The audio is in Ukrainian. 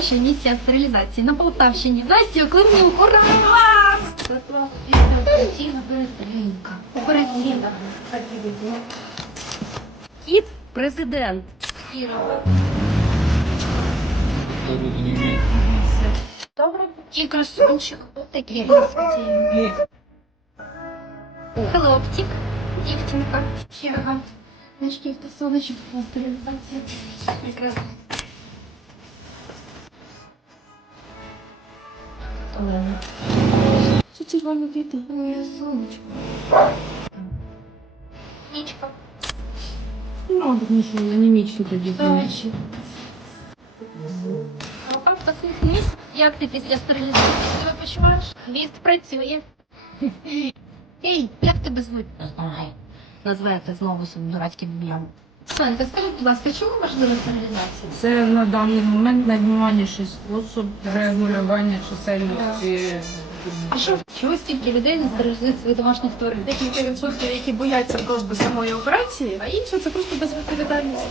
перша місія стерилізації на Полтавщині. Насті Оклинів, ура! Кіт президент. Добре. І красунчик. Спеціальний. Хлопчик. Дівчинка. Черга. Значки та сонечок на стерилізацію. Прекрасно. Олена. Що це вам діти? Моє сонечко. Нічка. Ну, тому що анемічно тоді. Сонечко. Опа, посміхнись. Як ти після стерилізації себе почуваєш? Хвіст працює. Ей, як тебе звуть? Назвете знову своїм дурацьким ім'ям. Сонька, скажи, будь ласка, чому важлива стерилізація? Це на даний момент найнормальніший спосіб регулювання чисельності. А що чого стільки людей не стерилізують своїх домашніх тварин? Декілька відсотків, які бояться просто самої операції, а інше це просто безвідповідальність.